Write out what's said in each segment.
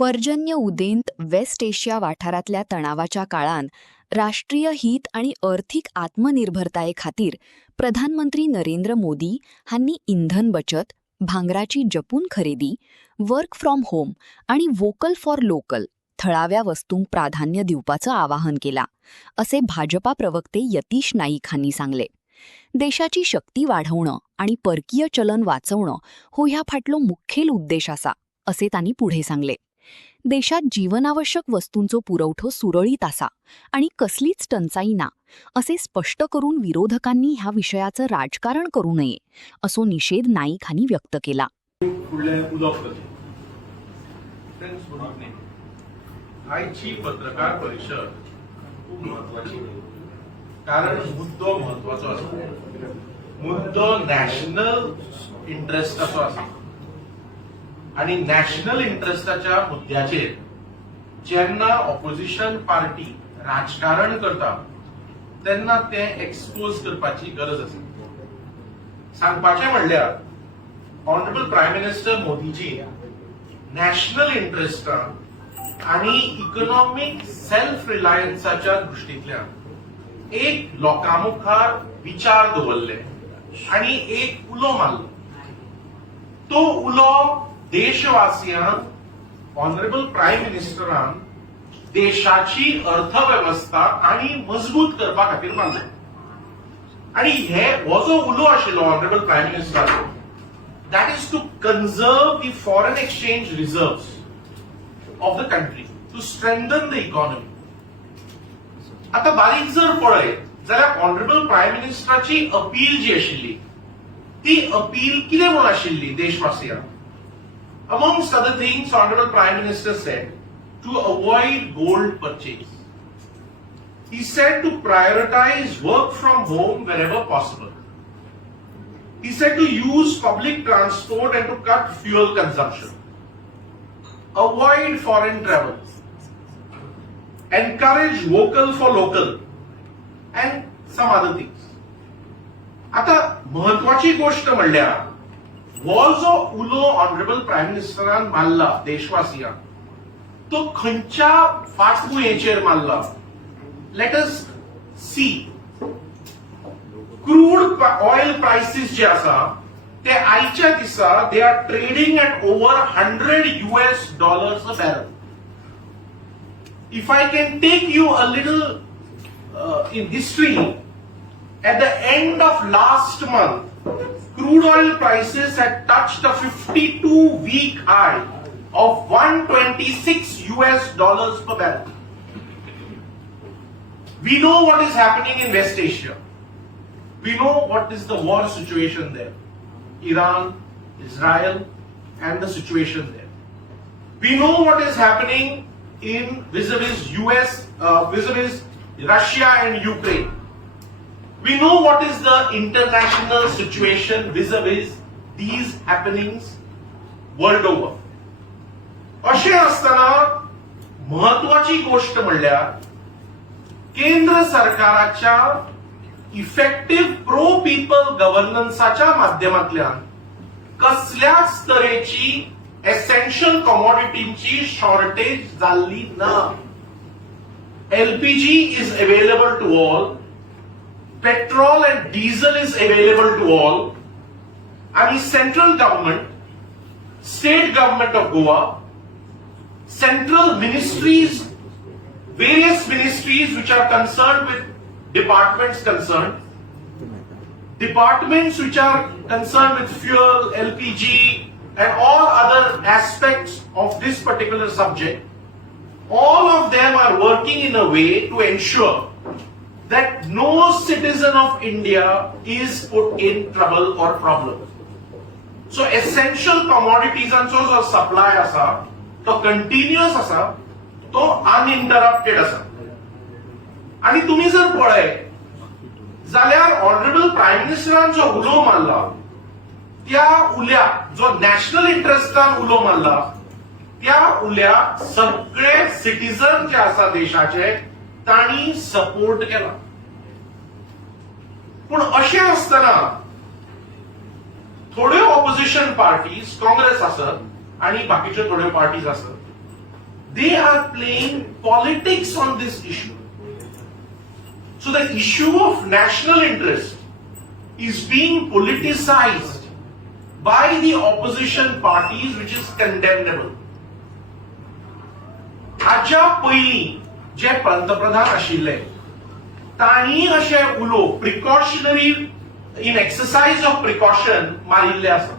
पर्जन्य उदेंत waste Asia वाठारातल्या तणावाच्या काळान राष्ट्रीय हित आणि आर्थिक आत्मनिर्भरताये खातीर प्रधानमंत्री नरेंद्र मोदी हांनी इंधन बचत, भांगराची जपून खरेदी, वर्क फ्रॉम होम आणि वोकल फॉर लोकल थळाव्या वस्तूंक प्राधान्य दिवपाचं आवाहन केला, असे भाजपा प्रवक्ते यतीश नाईक हांनी सांगले. देशाची शक्ती वाढवणं आणि परकीय चलन वाचवणं हो ह्या फाटलो मुखेल उद्देश आसा, असे तांणी पुढे सांगले. देशात जीवनावश्यक वस्तूंचो पुरवठो सुरळीत आसा आणि कसलीच टंचाई ना, असे स्पष्ट करून विरोधकांनी ह्या विषयाचं राजकारण करू नये, असो निषेध नाईक हांनी व्यक्त केला. आजची पत्रकार परिषद खूप महत्वाची, कारण मुद्दो महत्वाचो आसा. मुद्दो नॅशनल इंटरेस्ट असो आसा आणि नॅशनल इंटरेस्टाच्या मुद्द्याचेर जेन्ना ऑपोजिशन पार्टी राजकारण करता तेन्ना ते एक्सपोज करपाची गरज आसा. सांगपाचें म्हणल्यार ऑनरेबल प्रायम मिनिस्टर मोदीजी नॅशनल इंटरेस्टान आणि इकॉनॉमिक सेल्फ रिलायन्साच्या दृष्टींतल्यान एक लोकांमुखार विचार दवरले आणि एक उलो मारलो. तो उलो देशवासियांक ऑनरेबल प्रायम मिनिस्टरान देशाची अर्थव्यवस्था आणि मजबूत करपा खातीर मारले. आणि हो जो उलो आशिल्लो ऑनरेबल प्रायम मिनिस्टराचो, that is to conserve the foreign exchange reserves of the country, to strengthen the economy. आता बारीक जर पळयत जाल्यार ऑनरेबल प्रायम मिनिस्टराची अपील जी आशिल्ली ती अपील कितें म्हूण आशिल्ली देशवासियांक? Amongst other things, Honorable Prime Minister said to avoid gold purchase. He said to prioritize work from home wherever possible. He said to use public transport and to cut fuel consumption. Avoid foreign travel. Encourage vocal for local. And some other things. आता महत्वाची गोष्ट म्हणल्यार हो जो उलो honourable prime मिनिस्टरान मारला देशवासियांक, तो खंयच्या फाटभुंयेचेर मारला? Let us see. Crude oil prices जे आसा ते आयच्या दिसा they are trading at over $100 a barrel. If I can take you a little in history, at the end of last month, crude oil prices had touched a 52-week high of $126 per barrel. We know what is happening in West Asia. We know what is the war situation there. Iran, Israel, and the situation there. We know what is happening in vis-a-vis US, vis-a-vis Russia and Ukraine. We know what is the international situation vis-a-vis these happenings world over. अशें आसतना महत्वाची गोष्ट म्हणल्यार केंद्र सरकाराच्या effective pro people गव्हर्नन्साच्या माध्यमांतल्यान कसल्याच तरेची एसेन्शियल कमोडिटींची शॉर्टेज जाल्ली ना. LPG is available to all. Petrol and diesel is available to all. And central government, state government of Goa, central ministries, various ministries which are concerned with departments which are concerned with fuel, LPG, and all other aspects of this particular subject, all of them are working in a way to ensure that no citizen of India is put in trouble or problem. So essential commodities and so supply asa, to continuous asa, to uninterrupted asa. आणि तुम्ही जर पळय जाल्यार honourable prime मिनिस्टरान जो उलो मारला त्या उल्या जो नॅशनल इंटरेस्टान उलो मारला त्या उल्या सगळे सिटीजन जे आसा देशाचे तांणी सपोर्ट केला. पण अशें आसतना थोड्यो ऑपोजिशन पार्टीज, काँग्रेस आसत आणि बाकीच्यो थोड्यो पार्टीज आसत, they are playing politics on this issue. So the issue of national interest is being politicized by the opposition parties, which is condemnable. हाच्या पयलीं जे पंतप्रधान आशिल्ले तांणी अशे उलो precautionary in exercise of precaution मारिल्ले आसा.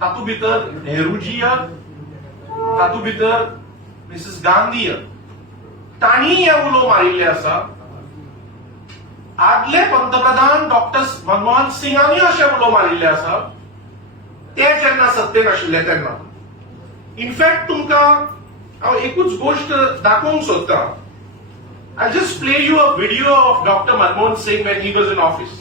तातूंत भितर नेहरूजीय, तातूंत भितर मिसेस गांधीय, तांणी हे उलो मारिल्ले आसा. आदले पंतप्रधान डॉक्टर मनमोहन सिंगांनी अशे उलो मारिल्ले आसा ते जेन्ना सत्तेन आशिल्ले तेन्ना. इनफॅक्ट तुमकां हांव एकूच गोष्ट दाखोवंक सोदतां. I just play you a video of doctor Manmohan Singh when he was in office.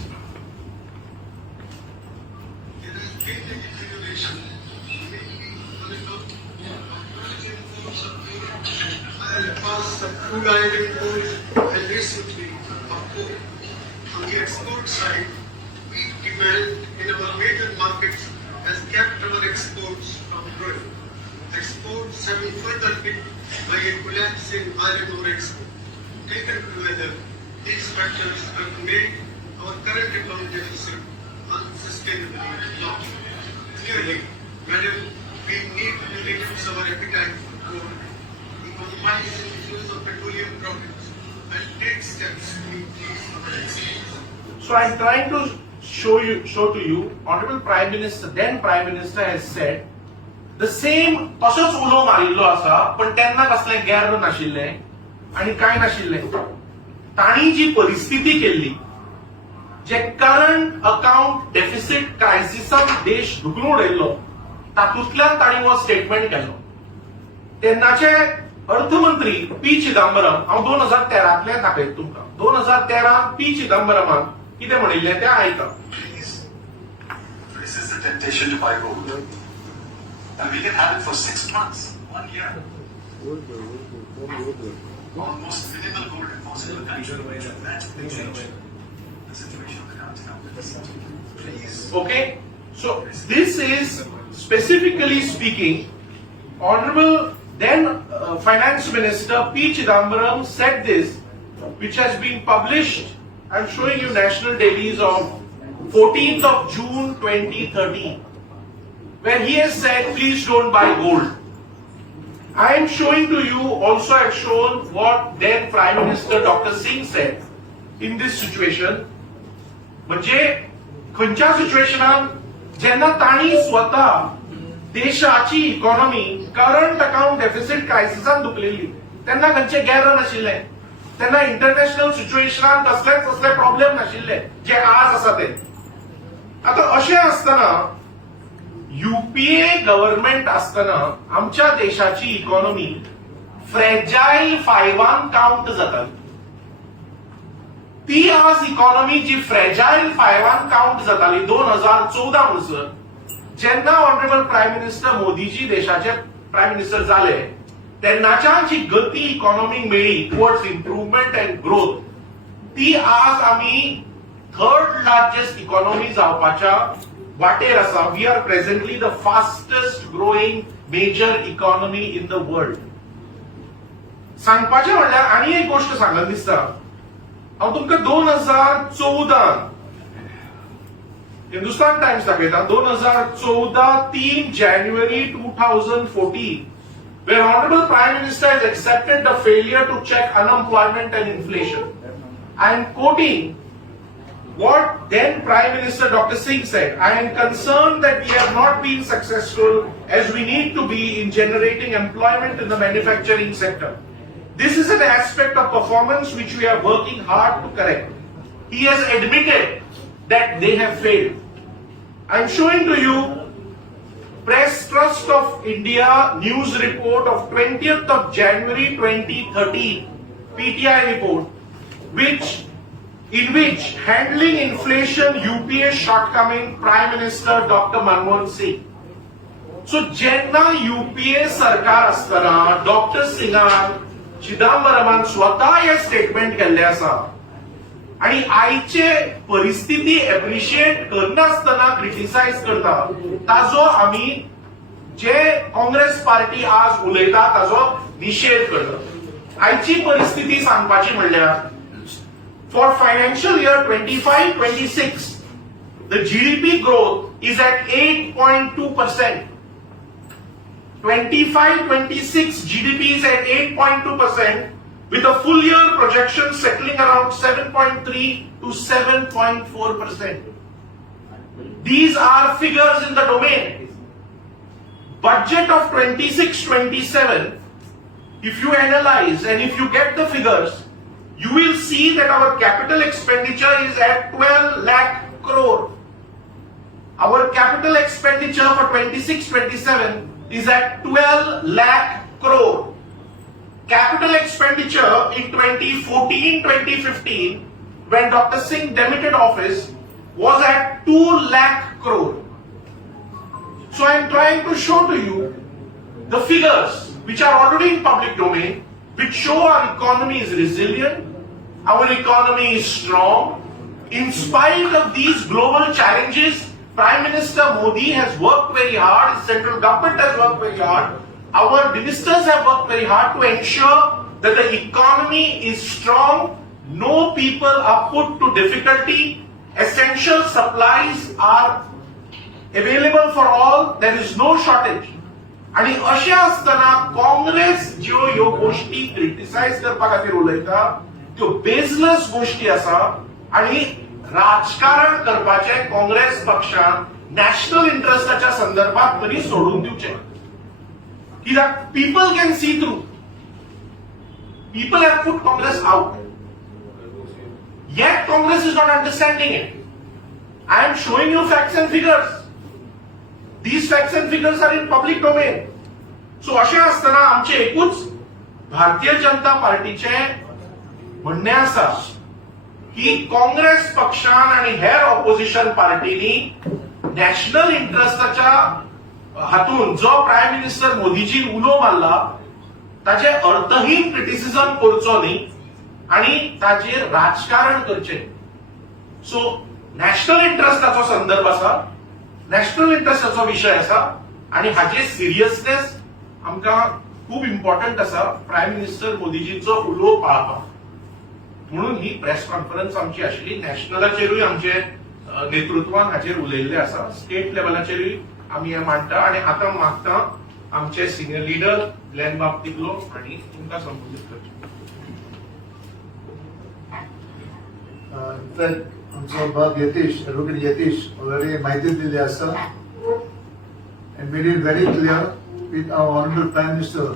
Crude oil imports and recently of coal. On the export side, weak demand in our major markets has kept our exports from growing. Exports have been further hit by a collapse in iron ore export. Taken together, these factors have made our current account deficit unsustainably large. Clearly, madam, we need to reduce our appetite for gold, economize the use of petroleum products, and take steps to increase our exports. So I'm trying to show to you, Honorable Prime Minister, then Prime Minister has said the same. तसोच उलो मारिल्लो आसा, पण तेन्ना कसलें गैर नाशिल्लें आनी कांय नाशिल्लें. तांणी जी परिस्थिती केल्ली, जे करंट अकाउंट डेफिसीट क्रायसिसान देश धुकलून उडयल्लो, तातूंतल्यान तांणी हो स्टेटमेंट केलो. तेन्नाचे अर्थमंत्री पी चिदंबरम, हांव 2013तलें दाखयता तुमकां. 2013 पी चिदंबरमान कितें म्हणिल्लें तें आयका. This is the temptation to buy gold. And we can have it for 6 months, 1 year. Almost minimal gold deposit in the country. That's the change. The situation of the country. Please. Okay? So this is specifically speaking, Honorable then Finance Minister P. Chidambaram said this, which has been published. I'm showing you national dailies of 14th of June 2013, where he has said, please don't buy gold. I am showing to you, also I have shown what then Prime Minister Dr. Singh said in this situation. म्हणजे खंयच्या सिच्युएशनान जेन्ना तांणी स्वता देशाची economy current account deficit क्रायसिसान दुखलेली, तेन्ना खंयचे गैर नाशिल्ले, तेन्ना इंटरनॅशनल सिच्युएशनान कसले प्रॉब्लेम नाशिल्ले जे आज आसा ते. आता अशें आसतना युपीए गव्हर्नमेंट आसतना आमच्या देशाची इकॉनॉमी फ्रेजाईल 5 काउंट जाताली. ती आज इकॉनॉमी जी फ्रेजाईल 5 काउंट जाताली 2014 म्हणसर, जेन्ना ऑनरेबल प्रायम मिनिस्टर मोदीजी देशाचे प्रायम मिनिस्टर जाले, तेन्नाच्या जी गती इकॉनॉमीक मेळ्ळी टुवर्ड्स इम्प्रुव्हमेंट अँड ग्रोथ, ती आज आमी 3rd लार्जेस्ट इकॉनॉमी जावपाच्या वाटेर आसा. We are presently the fastest growing major economy in the world. सांगपाचें म्हणल्यार आनी एक गोष्ट सांगन दिसता. हांव तुमकां 2014 हिंदुस्तान टाइम्स दाखयता. 2014 3 January 2014, where Honorable Prime Minister has accepted the failure to check unemployment and inflation. I am quoting what then Prime Minister Dr. Singh said. I am concerned that we have not been successful as we need to be in generating employment in the manufacturing sector. This is an aspect of performance which we are working hard to correct. He has admitted that they have failed. I am showing to you Press Trust of India news report of 20th of January 2013, PTI report, in which handling inflation UPA shortcoming Prime Minister Dr. Manmohan Singh. So जेन्ना UPA सरकार असताना doctor सिंगान चिदंबरमान स्वतः हे statement केल्ले आसा, आणि आयचे परिस्थिती appreciate करनासतना criticise करता, ताजो आमी जे काँग्रेस पार्टी आज उलयता ताजो निषेध करता. आयची परिस्थिती सांगपाची म्हणल्यार for financial year 25-26 the GDP growth is at 8.2%. 25-26 GDP is at 8.2% with a full year projection settling around 7.3 to 7.4%. These are figures in the domain. Budget of 26-27, if you analyze and if you get the figures, you will see that our capital expenditure is at 12 lakh crore. Our capital expenditure for 26-27 is at 12 lakh crore. Capital expenditure in 2014-2015, when Dr. Singh demitted office, was at 2 lakh crore. So I am trying to show to you the figures which are already in public domain, which show our economy is resilient, our economy is strong. In spite of these global challenges, Prime Minister Modi has worked very hard, his central government has worked very hard, our ministers have worked very hard to ensure that the economy is strong, no people are put to difficulty, essential supplies are available for all, there is no shortage. आणि अशें आसतना काँग्रेस ज्यो ह्यो गोष्टी criticise करपा खातीर उलयता त्यो बेजलेस गोष्टी आसा आणि राजकारण करपाचे काँग्रेस पक्षान नॅशनल इंटरेस्टाच्या संदर्भात तरी सोडून दिवचे. कित्याक people can see through. People have put Congress out. Yet Congress is not understanding it. I am showing you facts and figures. These facts and figures are in public domain. So अशें आसतना आमचे एकूच भारतीय जनता पार्टीचे म्हणणे आसा की काँग्रेस पक्षान आणि हेर ऑपोजिशन पार्टीनी नॅशनल इंटरेस्टाच्या हातून जो प्रायम मिनिस्टर मोदीजीन उलो मारला ताचे अर्थहीन क्रिटिसिझम करचो न्ही आणि ताचेर राजकारण करचे. सो नॅशनल इंटरेस्टाचो संदर्भ आसा, नॅशनल इंटरेस्टाचो विशय आसा आणि हाचे सिरियसनेस आमकां खूब इम्पॉर्टंट आसा प्रायम मिनिस्टर मोदीजींचो उलो पाळपाक. म्हणून ही प्रेस कॉन्फरन्स आमची आशिल्ली. नॅशनलाचेरूय आमचे नेतृत्वान हाचेर उलयल्ले आसा, स्टेट लेवलाचेरूय आमी हें मांडटा आणि आता मागता आमचे सिनियर लिडर ग्लेन बाप्तिकलो आणि तुमकां संबोधीत करचे. इनफॅक्ट आमचो बाब यतीश, ॲडव्होकेट यतीश ऑलरेडी माहिती दिली आसा. And made it very clear with our Honorable Prime Minister